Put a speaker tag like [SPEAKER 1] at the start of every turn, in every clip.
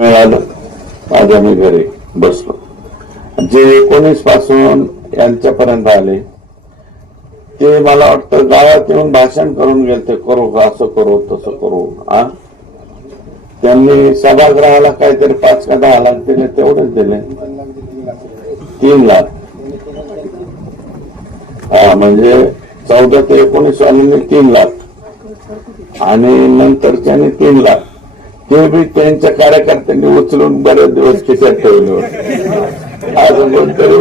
[SPEAKER 1] मिळालं. आज आम्ही घरी बसलो. जे एकोणीसपासून यांच्यापर्यंत आले ते मला वाटतं गावात येऊन भाषण करून गेले ते करू असं करू तसं करू आ? त्यांनी सभागृहाला काहीतरी पाच का दहा लाख दिले तेवढेच दिले. तीन लाख. हा म्हणजे चौदा ते एकोणीस वाल्यांनी तीन लाख. आणि नंतरच्याने तीन लाख. ते बी त्यांच्या कार्यकर्त्यांनी उचलून बरेच दिवस खिशात ठेवले होते. आज कोणतरी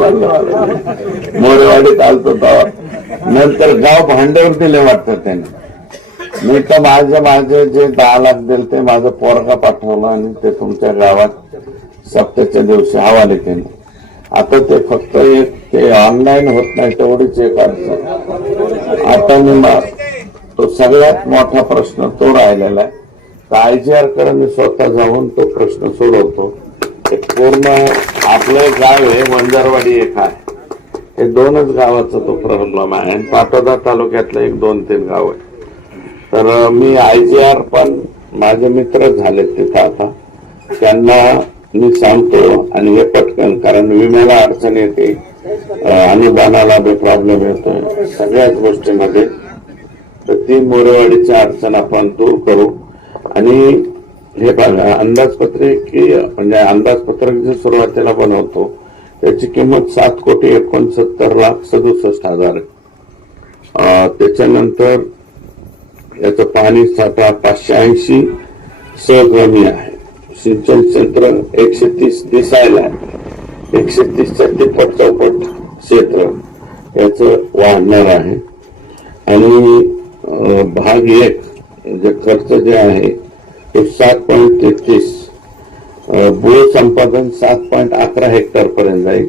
[SPEAKER 1] मोरेवाडीत आलतो तेव्हा. नंतर गाव भांड्यावर दिले वाटतं त्यांनी. मी तर माझं माझे जे दहा लाख दिले ते माझं पोरगा पाठवलं आणि ते तुमच्या गावात सप्त्याच्या दिवशी हवाले केले. आता ते फक्त एक ते ऑनलाईन होत नाही तेवढीच एक अडचण. आता मी तो सगळ्यात मोठा प्रश्न तो राहिलेला आहे. तर आयजीआर मी स्वतः जाऊन तो प्रश्न सोडवतो. एक पूर्ण आपलं एक गाव आहे वंजारवाडी एक आहे. हे दोनच गावाचा तो प्रॉब्लेम आहे. आणि पाटोदा तालुक्यातलं एक दोन तीन गाव आहे. तर मी आय जी आर पण माझे मित्र झाले तिथं आता. त्यांना मी सांगतो आणि हे पटकन कारण विम्याला अडचण येते. अनुदानाला बी प्रॉब्लेम येतोय. सगळ्याच गोष्टीमध्ये. तर ती मोरेवाडीची अडचण आपण दूर करू. आणि हे बघा अंदाजपत्रक म्हणजे अंदाजपत्रक जे सुरुवातीला बनवतो. त्याची किंमत सात कोटी एकोणसत्तर लाख सदुसष्ट हजार आहे. त्याच्यानंतर याचं पाणी साठा पाचशे ऐंशी सहग्रामी आहे. सिंचन क्षेत्र एकशे तीस दिसायला आहे. एकशे तीसच्या तिप्पट चौपट क्षेत्र याचं वाढणार आहे. आणि भाग एक जे खर्च जे आहे ते सात पॉईंट तेहतीस. भू संपादन सात पॉईंट अकरा हेक्टर पर्यंत जाईल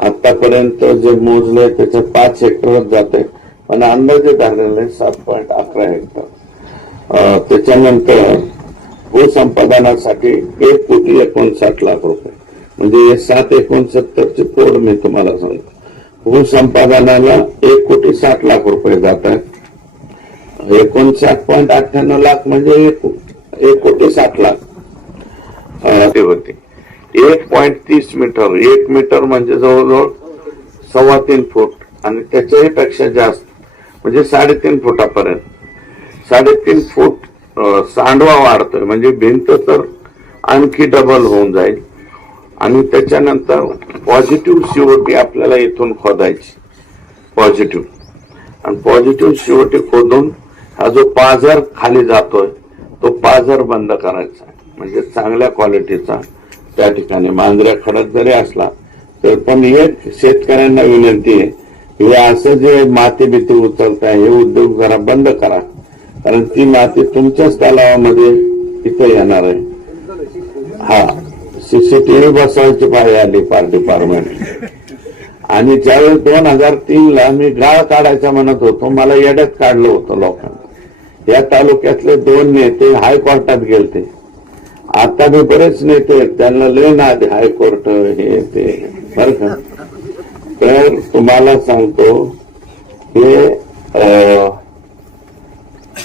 [SPEAKER 1] आतापर्यंत जे मोजलंय त्याचं पाच हेक्टरच आहे. पण अंदाजे धरलेलं आहे सात पॉईंट अकरा हेक्टर. त्याच्यानंतर भूसंपादनासाठी एक कोटी एकोणसाठ लाख रुपये. म्हणजे हे सात एकोणसत्तरचे कोड मी तुम्हाला सांगतो. भूसंपादनाला एक कोटी साठ लाख रुपये जात आहेत एकोणसाठ पॉईंट अठ्ठ्याण्णव लाख म्हणजे एक एक कोटी साठ लाख. ते होते. एक पॉईंट तीस मीटर एक मीटर म्हणजे जवळजवळ सव्वा तीन फूट. आणि त्याच्याही पेक्षा जास्त म्हणजे साडेतीन फुटापर्यंत. साडेतीन फूट सांडवा वाढतोय. म्हणजे भिंत तर आणखी डबल होऊन जाईल. आणि त्याच्यानंतर पॉझिटिव्ह सीओटी आपल्याला इथून खोदायची. पॉझिटिव्ह आणि पॉझिटिव्ह सीओटी खोदून हा जो पाझर खाली जातोय तो पाझर बंद करायचा म्हणजे चांगल्या क्वालिटीचा त्या ठिकाणी मांजऱ्या खडक जरी असला तर पण एक शेतकऱ्यांना विनंती आहे हे असं जे माती भीती उचलताय हे उद्योग जरा बंद करा. कारण ती माती तुमच्याच तलावामध्ये तिथे येणार आहे. हा सीसीटीव्ही बसवायची पाहिजे आली फार डिपार्टमेंट आणि ज्यावेळेस दोन हजार तीन ला मी गाळ काढायचा म्हणत होतो मला येड्यात काढलं होतं लोकांना. या तालुक्यातले दोन नेते हायकोर्टात गेलते. आता मी बरेच नेते आहेत. त्यांना लय ना आधी हायकोर्ट हे ते बरं का? तर तुम्हाला सांगतो हे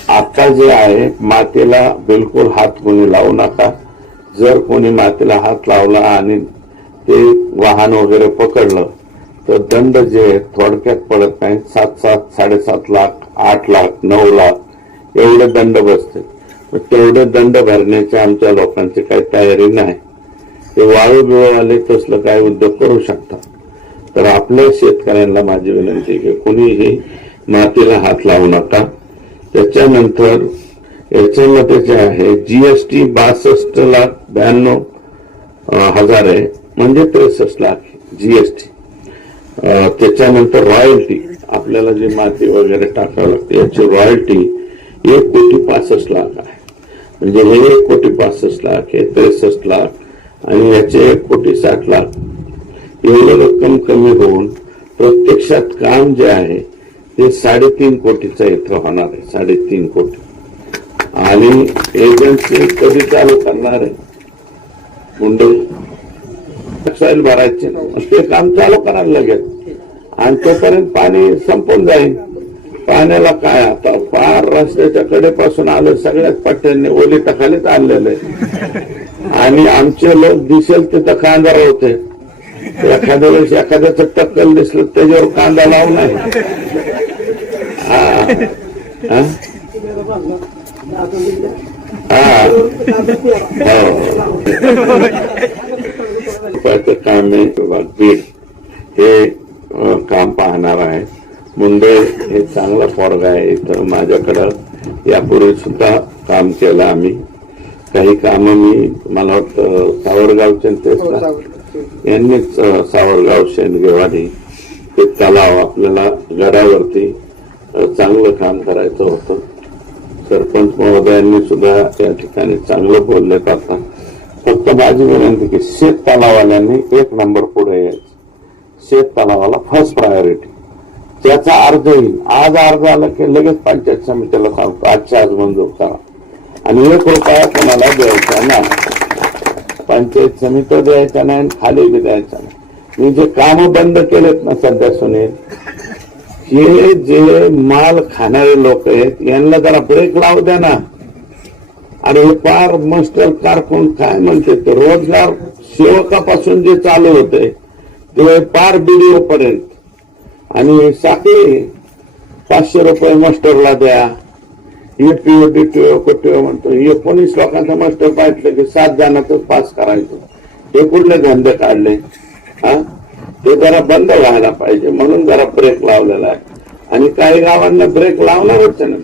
[SPEAKER 1] आता जे आहे मातेला बिलकुल हात कोणी लावू नका. जर कोणी मातेला हात लावला आणि ते वाहन वगैरे पकडलं तर दंड जे थोडक्यात पडत नाही सात सात साडेसात लाख आठ लाख नऊ लाख एवढे दंड बसते तर तेवढे दंड भरण्याची आमच्या लोकांची काही तयारी नाही. ते वाळू आले तसलं काय उद्योग करू शकतात. तर आपल्या शेतकऱ्यांना माझी विनंती की कुणीही मातीला हात लावू नका. त्याच्यानंतर याच्यामध्ये जे आहे जीएसटी बासष्ट लाख ब्याण्णव हजार आहे. म्हणजे त्रेसष्ट लाख जीएसटी त्याच्यानंतर रॉयल्टी आपल्याला जी माती वगैरे टाकावं लागते याची रॉयल्टी एक कोटी पासष्ट लाख आहे. म्हणजे हे एक कोटी पासष्ट लाख हे त्रेसष्ट लाख आणि याचे एक कोटी साठ लाख. एवढं रक्कम कमी होऊन प्रत्यक्षात काम जे आहे ते साडेतीन कोटीचं इथं होणार आहे. साडेतीन कोटी. आणि एजन्सी कधी चालू करणार आहे? मुंडे भरायचे. मग ते काम चालू करायला लागेल. आणि तोपर्यंत पाणी संपून जाईल. पाण्याला काय आता? फार रस्त्याच्या कडेपासून आलं सगळ्याच पट्ट्यांनी ओली खालीच आणलेलं. आणि आमचे लोक दिसेल तिथं कांदा होते एखाद्या वेळेस एखाद्याचं टक्कल दिसलं त्याच्यावर कांदा लावू नाही हा. काम आहे किंवा बीड हे काम पाहणार आहे. मुंडे हे चांगला पोरगा आहे इथं माझ्याकडं यापूर्वी सुद्धा काम केलं आम्ही. काही काम मी मला वाटतं सावरगावचे तेच ना यांनीच सावरगाव शेंदगेवाडी ते तलाव आपल्याला गडावरती चांगलं काम करायचं होतं. सरपंच महोदयांनी सुद्धा या ठिकाणी चांगलं बोललेत आता. फक्त माझी विनंती की शेत तलावाल्यांनी एक नंबर पुढे यायचं. शेत तलावाला फर्स्ट प्रायोरिटी त्याचा अर्ज येईल. आज अर्ज आला की लगेच पंचायत समितीला सांगतो आजच्या आज मंजूर करा. आणि एक रुपया कोणाला द्यायचा नाही. पंचायत समिती द्यायचा नाही आणि खाली बी द्यायचा नाही. मी जे काम बंद केलेत ना सध्या सुनील हे जे माल खाणारे लोक आहेत यांना जरा ब्रेक लावू द्या ना. आणि हे पार मास्टर कारकून काय म्हणते ते? रोजगार सेवकापासून जे चालू होते ते पार बीडीओ पर्यंत आणि साखळी पाचशे रुपये मास्टरला द्या. एपीओ डीटीओ कोटीओ म्हणतो. एकोणीस लोकांचा मास्टर पाहिजे की सात जणांचं पास करायचं. हे कुठले धंदे काढले? हा? ते जरा बंद व्हायला पाहिजे. म्हणून जरा ब्रेक लावलेला आहे. आणि काही गावांना ब्रेक लावणारच ना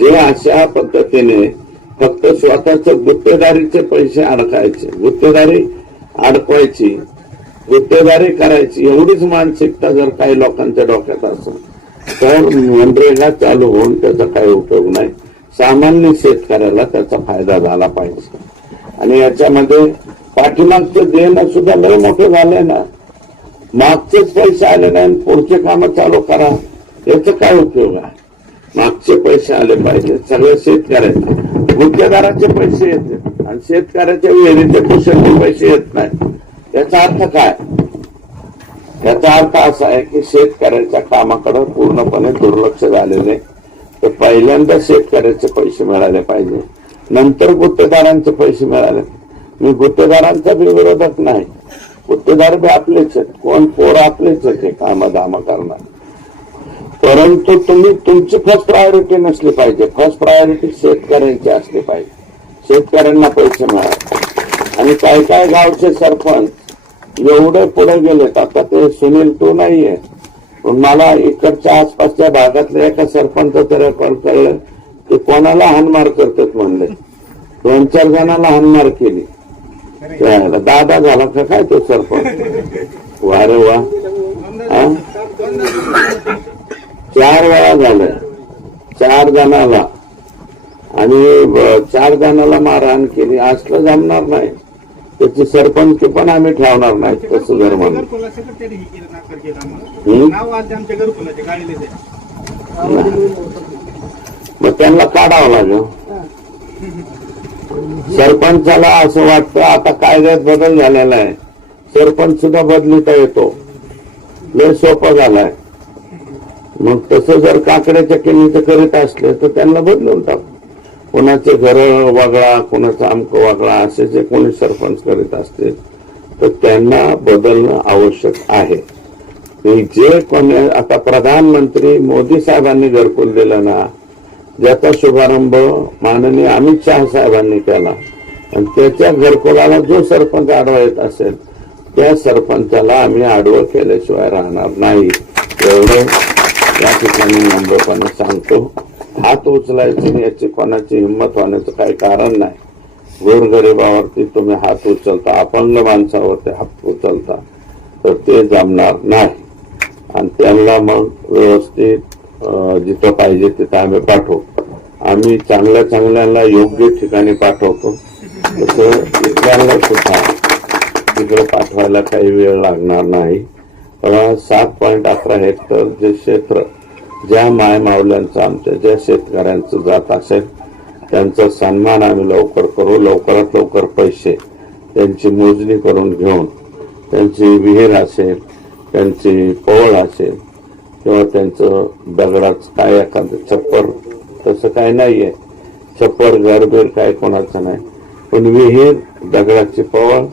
[SPEAKER 1] जे अशा पद्धतीने फक्त स्वतःच गुत्तेदारीचे पैसे अडकायचे. गुत्तेदारी अडकवायची. गुत्तेदारी करायची एवढीच मानसिकता जर काही लोकांच्या डोक्यात असेल तर मनरेगा चालू होऊन त्याचा काही उपयोग नाही. सामान्य शेतकऱ्याला त्याचा फायदा झाला पाहिजे. आणि याच्यामध्ये पाठीमागचं देणं सुद्धा लय मोठं झालंय ना. मागचेच पैसे आले नाही आणि पुढचे काम चालू करा. याचा काय उपयोग आहे? मागचे पैसे आले पाहिजे. सगळे शेतकऱ्याचे गुत्तेदाराचे पैसे येते आणि शेतकऱ्याच्या विहिरीचे कुशलचे पैसे येत नाही याचा अर्थ काय? याचा अर्थ असा आहे की शेतकऱ्याच्या कामाकडे पूर्णपणे दुर्लक्ष झालेले तर पहिल्यांदा शेतकऱ्याचे पैसे मिळाले पाहिजे. नंतर गुत्तेदारांचे पैसे मिळाले. मी गुत्तेदारांचा बी विरोधक नाही. गुत्तेदार बी आपलेच आहेत. कोण पोर आपलेच आहेत हे कामधाम करणार. परंतु तुम्ही तुमची फर्स्ट प्रायोरिटी नसली पाहिजे. फर्स्ट प्रायोरिटी शेतकऱ्यांची असली पाहिजे. शेतकऱ्यांना पैसे मिळाले. आणि काही काही गावचे सरपंच एवढे पुढे गेलेत आता ते सुनील तू नाहीये. पण मला इकडच्या आसपासच्या भागातल्या एका सरपंचाचं रेकॉर्ड कळलं की कोणाला हानमार करतात म्हणले. दोन चार जणांना हानमार केली. दादा झाला का काय तो सरपंच? वा रे वा. चार वेळा झालं. चार जणाला. आणि चार जणाला मारहाण केली. असलं जमणार नाही. त्याची सरपंच पण आम्ही ठेवणार नाही तसं जर
[SPEAKER 2] ही
[SPEAKER 1] मग त्यांना काढावं लागेल. सरपंचाला असं वाटतं आता कायद्यात बदल झालेला आहे. सरपंच सुद्धा बदलिता येतो. लय सोपं झालाय. मग तसं जर काकड्याच्या किमतीचं करीत असले तर त्यांना बदलून टाक. कोणाचे घर वगळा कोणाचा अमक वगळा असे जे कोणी सरपंच करीत असतील तर त्यांना बदलणं आवश्यक आहे. जे कोणी आता प्रधानमंत्री मोदी साहेबांनी घरकुल दिलं ना ज्याचा शुभारंभ माननीय अमित शहा साहेबांनी केला आणि त्याच्या घरकुलाला जो सरपंच आढळ येत असेल त्या सरपंचाला आम्ही आडवं केल्याशिवाय राहणार नाही. एवढं या ठिकाणी नम्रपणे सांगतो. हात उचलायचे आणि याची कोणाची हिंमत होण्याचं काही कारण नाही. गोरगरिबावरती तुम्ही हात उचलता अपंग माणसावरती हात उचलता तर ते जमणार नाही. आणि त्यांना मग व्यवस्थित जिथं पाहिजे तिथं आम्ही पाठवू. आम्ही चांगल्या चांगल्याला योग्य ठिकाणी पाठवतो. तसं इतरांना सुद्धा तिकडे पाठवायला काही वेळ लागणार नाही. सात पॉईंट अकरा हेक्टर जे क्षेत्र ज्या माय मावल्यांचं आमच्या ज्या शेतकऱ्यांचं जात असेल त्यांचा सन्मान आम्ही लवकर करू लवकरात लवकर पैसे त्यांची मोजणी करून घेऊन त्यांची विहीर असेल त्यांची पवळ असेल किंवा त्यांचं दगडाच काय एखादं छप्पर तसं काय आहे छप्पर घरबीर काय कोणाचं नाही. पण विहीर दगडाची पवळ